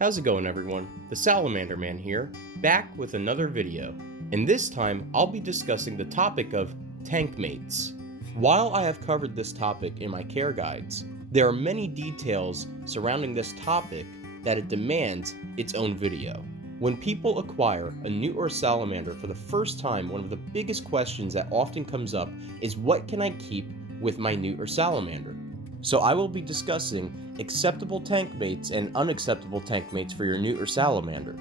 How's it going, everyone? The Salamander Man here, back with another video. And this time, I'll be discussing the topic of tank mates. While I have covered this topic in my care guides, there are many details surrounding this topic that it demands its own video. When people acquire a newt or salamander for the first time, one of the biggest questions that often comes up is, what can I keep with my newt or salamander? So I will be discussing acceptable tank mates and unacceptable tank mates for your newt or salamander.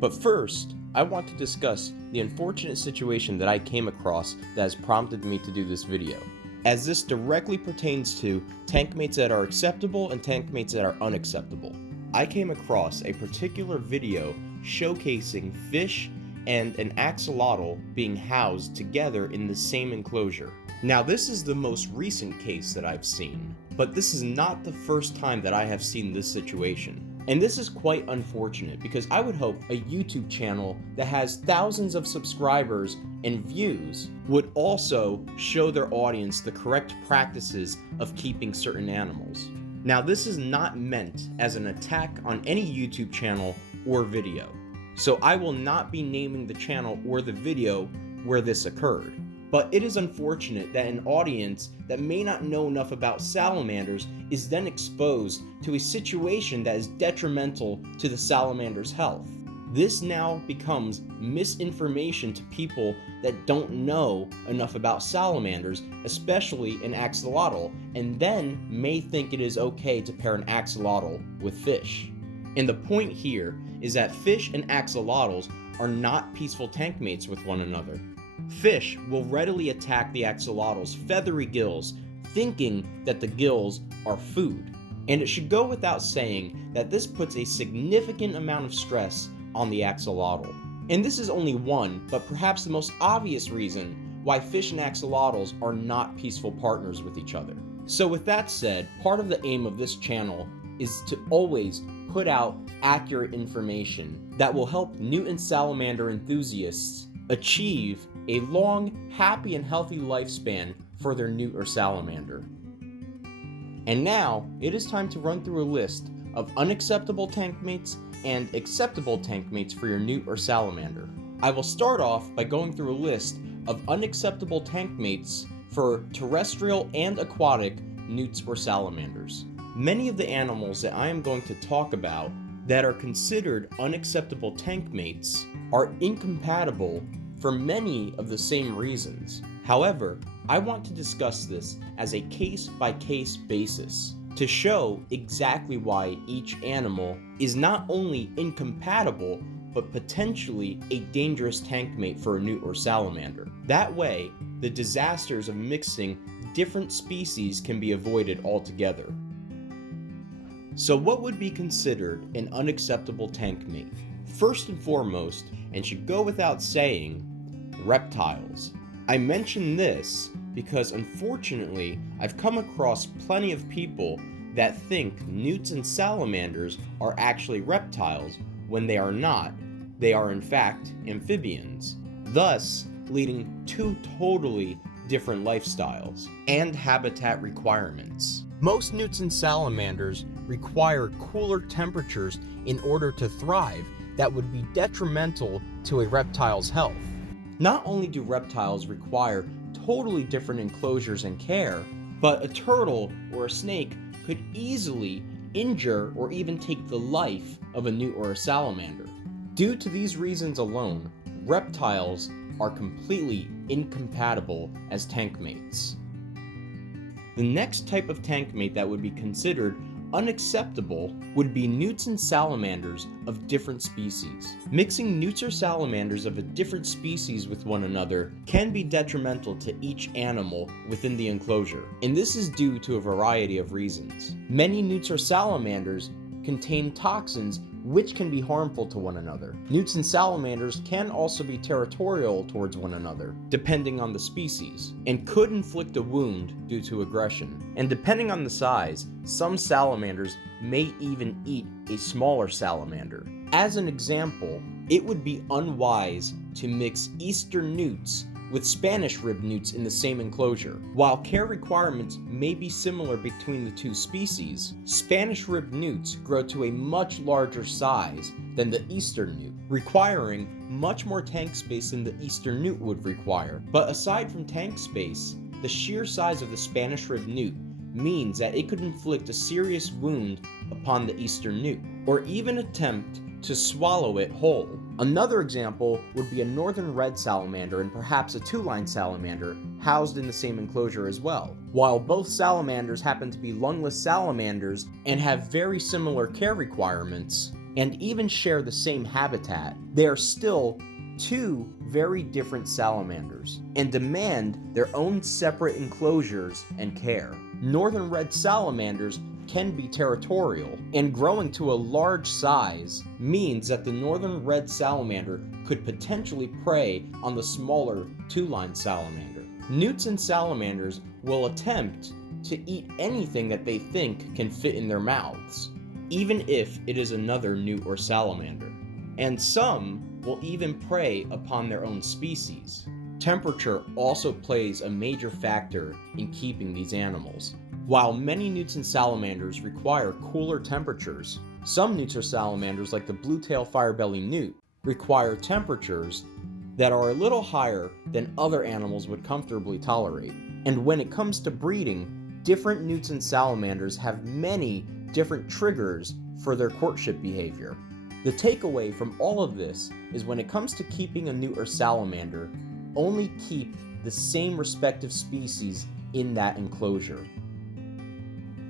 But first, I want to discuss the unfortunate situation that I came across that has prompted me to do this video, as this directly pertains to tank mates that are acceptable and tank mates that are unacceptable. I came across a particular video showcasing fish and an axolotl being housed together in the same enclosure. Now, this is the most recent case that I've seen, but this is not the first time that I have seen this situation. And this is quite unfortunate because I would hope a YouTube channel that has thousands of subscribers and views would also show their audience the correct practices of keeping certain animals. Now, this is not meant as an attack on any YouTube channel or video, so I will not be naming the channel or the video where this occurred. But it is unfortunate that an audience that may not know enough about salamanders is then exposed to a situation that is detrimental to the salamander's health. This now becomes misinformation to people that don't know enough about salamanders, especially an axolotl, and then may think it is okay to pair an axolotl with fish. And the point here is that fish and axolotls are not peaceful tank mates with one another. Fish will readily attack the axolotl's feathery gills, thinking that the gills are food. And it should go without saying that this puts a significant amount of stress on the axolotl. And this is only one, but perhaps the most obvious reason why fish and axolotls are not peaceful partners with each other. So with that said, part of the aim of this channel is to always put out accurate information that will help newt and salamander enthusiasts achieve a long, happy, and healthy lifespan for their newt or salamander. And now, it is time to run through a list of unacceptable tank mates and acceptable tank mates for your newt or salamander. I will start off by going through a list of unacceptable tank mates for terrestrial and aquatic newts or salamanders. Many of the animals that I am going to talk about that are considered unacceptable tank mates are incompatible for many of the same reasons. However, I want to discuss this as a case-by-case basis to show exactly why each animal is not only incompatible, but potentially a dangerous tank mate for a newt or salamander. That way, the disasters of mixing different species can be avoided altogether. So what would be considered an unacceptable tank mate? First and foremost, and should go without saying, reptiles. I mention this because unfortunately, I've come across plenty of people that think newts and salamanders are actually reptiles when they are not. They are in fact amphibians, thus leading to totally different lifestyles and habitat requirements. Most newts and salamanders require cooler temperatures in order to thrive that would be detrimental to a reptile's health. Not only do reptiles require totally different enclosures and care, but a turtle or a snake could easily injure or even take the life of a newt or a salamander. Due to these reasons alone, reptiles are completely incompatible as tank mates. The next type of tank mate that would be considered unacceptable would be newts and salamanders of different species. Mixing newts or salamanders of a different species with one another can be detrimental to each animal within the enclosure, and this is due to a variety of reasons. Many newts or salamanders contain toxins which can be harmful to one another. Newts and salamanders can also be territorial towards one another, depending on the species, and could inflict a wound due to aggression. And depending on the size, some salamanders may even eat a smaller salamander. As an example, it would be unwise to mix eastern newts with Spanish ribbed newts in the same enclosure. While care requirements may be similar between the two species, Spanish ribbed newts grow to a much larger size than the eastern newt, requiring much more tank space than the eastern newt would require. But aside from tank space, the sheer size of the Spanish ribbed newt means that it could inflict a serious wound upon the eastern newt, or even attempt to swallow it whole. Another example would be a northern red salamander and perhaps a two-line salamander housed in the same enclosure as well. While both salamanders happen to be lungless salamanders and have very similar care requirements, and even share the same habitat, they are still two very different salamanders and demand their own separate enclosures and care. Northern red salamanders can be territorial, and growing to a large size means that the northern red salamander could potentially prey on the smaller two-line salamander. Newts and salamanders will attempt to eat anything that they think can fit in their mouths, even if it is another newt or salamander. And some will even prey upon their own species. Temperature also plays a major factor in keeping these animals. While many newts and salamanders require cooler temperatures, some newts or salamanders, like the blue-tailed firebelly newt, require temperatures that are a little higher than other animals would comfortably tolerate. And when it comes to breeding, different newts and salamanders have many different triggers for their courtship behavior. The takeaway from all of this is when it comes to keeping a newt or salamander, only keep the same respective species in that enclosure.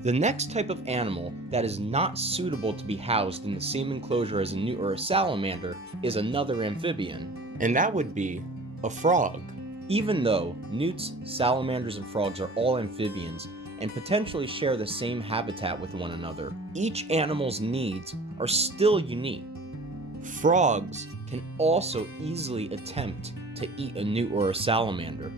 The next type of animal that is not suitable to be housed in the same enclosure as a newt or a salamander is another amphibian, and that would be a frog. Even though newts, salamanders, and frogs are all amphibians and potentially share the same habitat with one another, each animal's needs are still unique. Frogs can also easily attempt to eat a newt or a salamander,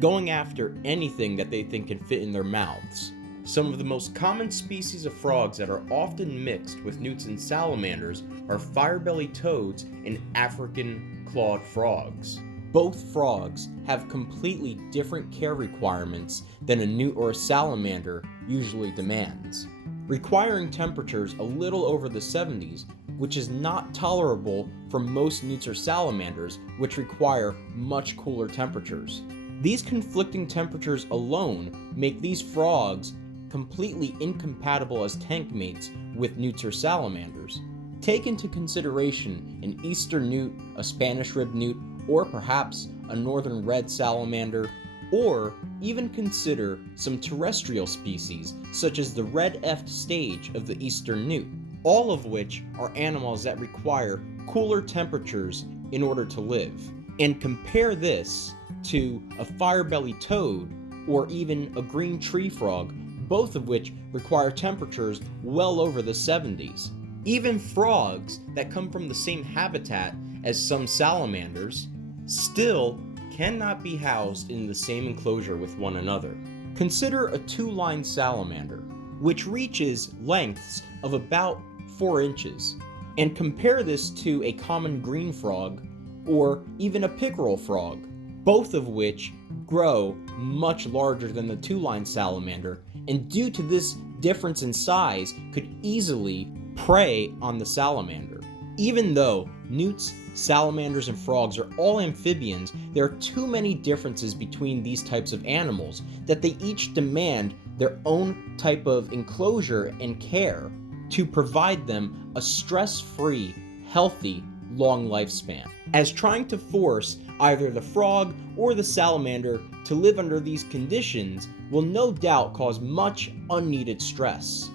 going after anything that they think can fit in their mouths. Some of the most common species of frogs that are often mixed with newts and salamanders are firebelly toads and African clawed frogs. Both frogs have completely different care requirements than a newt or a salamander usually demands, requiring temperatures a little over the 70s, which is not tolerable for most newts or salamanders, which require much cooler temperatures. These conflicting temperatures alone make these frogs completely incompatible as tank mates with newts or salamanders. Take into consideration an eastern newt, a Spanish ribbed newt, or perhaps a northern red salamander, or even consider some terrestrial species such as the red-effed stage of the eastern newt, all of which are animals that require cooler temperatures in order to live. And compare this to a firebelly toad or even a green tree frog, both of which require temperatures well over the 70s. Even frogs that come from the same habitat as some salamanders still cannot be housed in the same enclosure with one another. Consider a two-line salamander, which reaches lengths of about 4 inches, and compare this to a common green frog or even a pickerel frog, both of which grow much larger than the two-line salamander, and due to this difference in size could easily prey on the salamander. Even though newts, salamanders, and frogs are all amphibians, there are too many differences between these types of animals that they each demand their own type of enclosure and care to provide them a stress-free, healthy, long lifespan. As trying to force either the frog or the salamander to live under these conditions will no doubt cause much unneeded stress.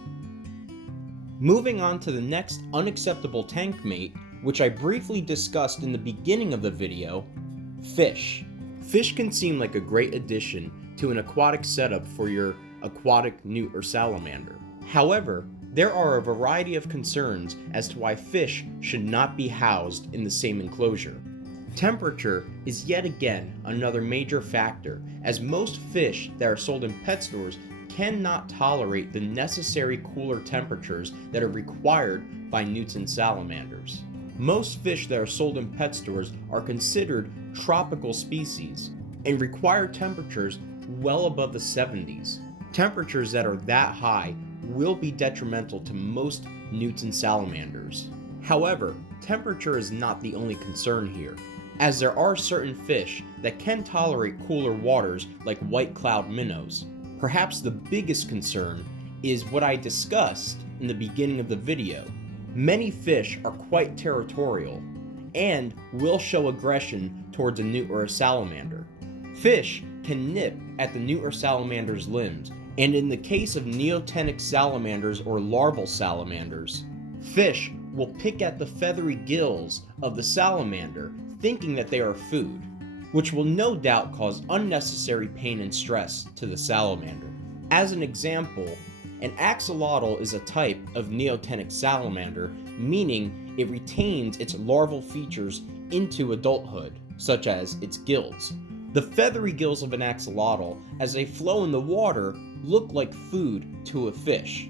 Moving on to the next unacceptable tank mate, which I briefly discussed in the beginning of the video, fish. Fish can seem like a great addition to an aquatic setup for your aquatic newt or salamander. However, there are a variety of concerns as to why fish should not be housed in the same enclosure. Temperature is yet again another major factor, as most fish that are sold in pet stores cannot tolerate the necessary cooler temperatures that are required by newts and salamanders. Most fish that are sold in pet stores are considered tropical species, and require temperatures well above the 70s. Temperatures that are that high will be detrimental to most newts and salamanders. However, temperature is not the only concern here, as there are certain fish that can tolerate cooler waters like white cloud minnows. Perhaps the biggest concern is what I discussed in the beginning of the video. Many fish are quite territorial and will show aggression towards a newt or a salamander. Fish can nip at the newt or salamander's limbs, and in the case of neotenic salamanders or larval salamanders, fish will pick at the feathery gills of the salamander, thinking that they are food, which will no doubt cause unnecessary pain and stress to the salamander. As an example, an axolotl is a type of neotenic salamander, meaning it retains its larval features into adulthood, such as its gills. The feathery gills of an axolotl, as they flow in the water, look like food to a fish.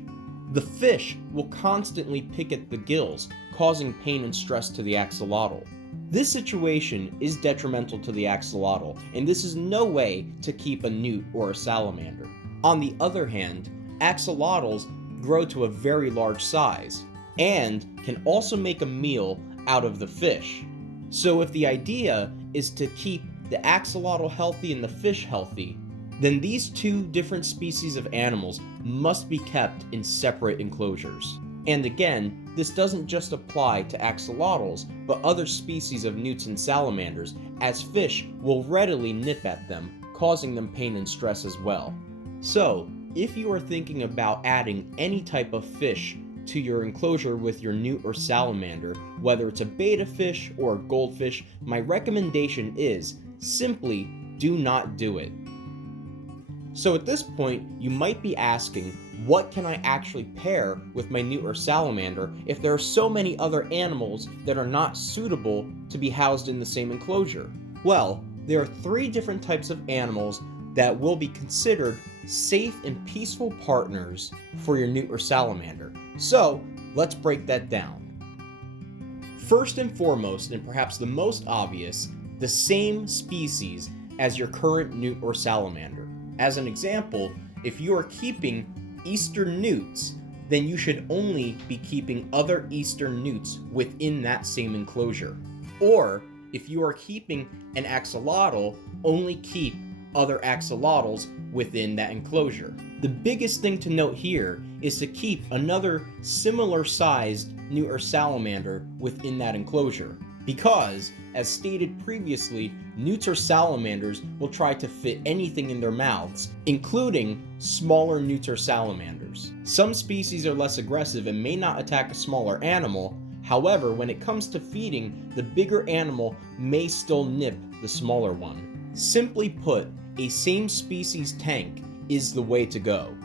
The fish will constantly pick at the gills, causing pain and stress to the axolotl. This situation is detrimental to the axolotl, and this is no way to keep a newt or a salamander. On the other hand, axolotls grow to a very large size, and can also make a meal out of the fish. So if the idea is to keep the axolotl healthy and the fish healthy, then these two different species of animals must be kept in separate enclosures. And again, this doesn't just apply to axolotls, but other species of newts and salamanders, as fish will readily nip at them, causing them pain and stress as well. So, if you are thinking about adding any type of fish to your enclosure with your newt or salamander, whether it's a betta fish or a goldfish, my recommendation is simply do not do it. So at this point, you might be asking, what can I actually pair with my newt or salamander if there are so many other animals that are not suitable to be housed in the same enclosure? Well, there are 3 different types of animals that will be considered safe and peaceful partners for your newt or salamander. So, let's break that down. First and foremost, and perhaps the most obvious, the same species as your current newt or salamander. As an example, if you are keeping eastern newts, then you should only be keeping other eastern newts within that same enclosure. Or, if you are keeping an axolotl, only keep other axolotls within that enclosure. The biggest thing to note here is to keep another similar sized newt or salamander within that enclosure, because, as stated previously, newts or salamanders will try to fit anything in their mouths, including smaller newts or salamanders. Some species are less aggressive and may not attack a smaller animal. However, when it comes to feeding, the bigger animal may still nip the smaller one. Simply put, a same species tank is the way to go.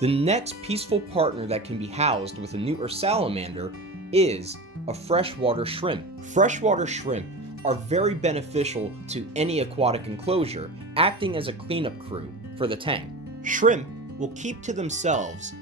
The next peaceful partner that can be housed with a newt or salamander is a freshwater shrimp. Freshwater shrimp are very beneficial to any aquatic enclosure, acting as a cleanup crew for the tank. Shrimp will keep to themselves,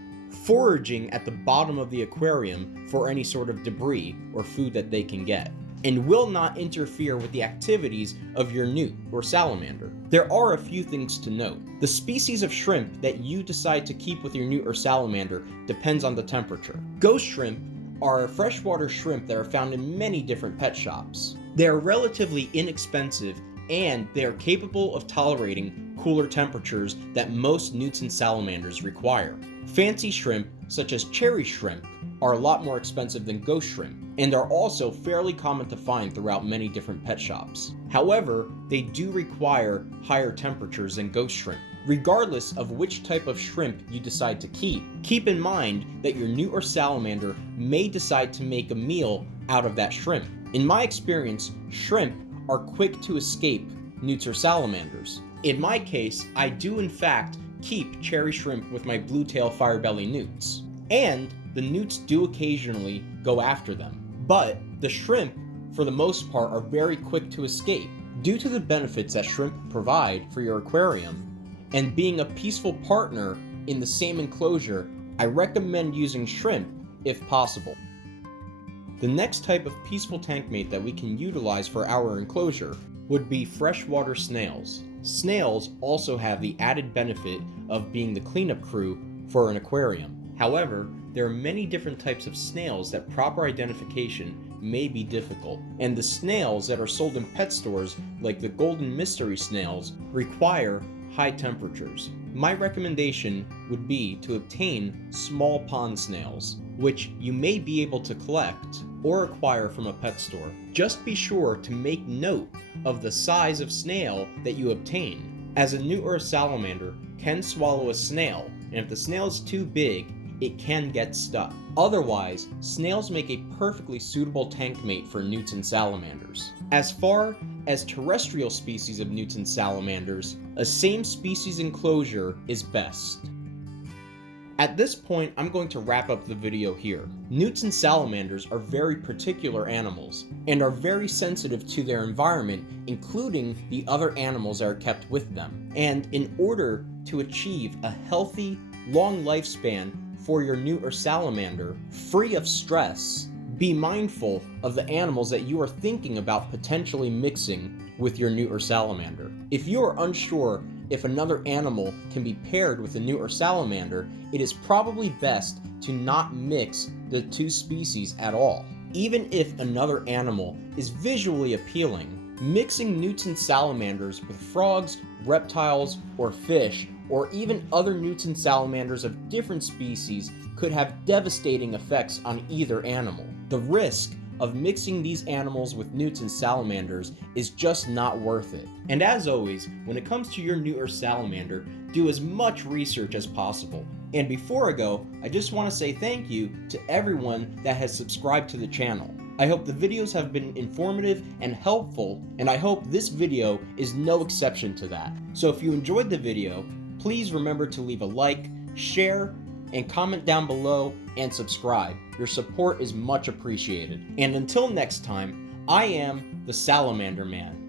foraging at the bottom of the aquarium for any sort of debris or food that they can get, and will not interfere with the activities of your newt or salamander. There are a few things to note. The species of shrimp that you decide to keep with your newt or salamander depends on the temperature. Ghost shrimp are freshwater shrimp that are found in many different pet shops. They are relatively inexpensive, and they are capable of tolerating cooler temperatures that most newts and salamanders require. Fancy shrimp, such as cherry shrimp, are a lot more expensive than ghost shrimp, and are also fairly common to find throughout many different pet shops. However, they do require higher temperatures than ghost shrimp. Regardless of which type of shrimp you decide to keep in mind that your newt or salamander may decide to make a meal out of that shrimp. In my experience, shrimp are quick to escape newts or salamanders. In my case, I do in fact keep cherry shrimp with my blue-tail firebelly newts, and the newts do occasionally go after them. But the shrimp, for the most part, are very quick to escape. Due to the benefits that shrimp provide for your aquarium, and being a peaceful partner in the same enclosure, I recommend using shrimp if possible. The next type of peaceful tank mate that we can utilize for our enclosure would be freshwater snails. Snails also have the added benefit of being the cleanup crew for an aquarium. However, there are many different types of snails that proper identification may be difficult, and the snails that are sold in pet stores, like the golden mystery snails, require high temperatures. My recommendation would be to obtain small pond snails, which you may be able to collect or acquire from a pet store. Just be sure to make note of the size of snail that you obtain, as a newt or a salamander can swallow a snail, and if the snail is too big, it can get stuck. Otherwise, snails make a perfectly suitable tank mate for newts and salamanders. As far as terrestrial species of newts and salamanders, a same species enclosure is best. At this point, I'm going to wrap up the video here. Newts and salamanders are very particular animals and are very sensitive to their environment, including the other animals that are kept with them. And in order to achieve a healthy, long lifespan for your newt or salamander, free of stress, be mindful of the animals that you are thinking about potentially mixing with your newt or salamander. If you are unsure if another animal can be paired with a newt or salamander, it is probably best to not mix the two species at all. Even if another animal is visually appealing, mixing newts and salamanders with frogs, reptiles, or fish, or even other newts and salamanders of different species could have devastating effects on either animal. The risk of mixing these animals with newts and salamanders is just not worth it. And as always, when it comes to your newt or salamander, do as much research as possible. And before I go, I just want to say thank you to everyone that has subscribed to the channel. I hope the videos have been informative and helpful, and I hope this video is no exception to that. So if you enjoyed the video, please remember to leave a like, share, and comment down below, and subscribe. Your support is much appreciated. And until next time, I am the Salamander Man.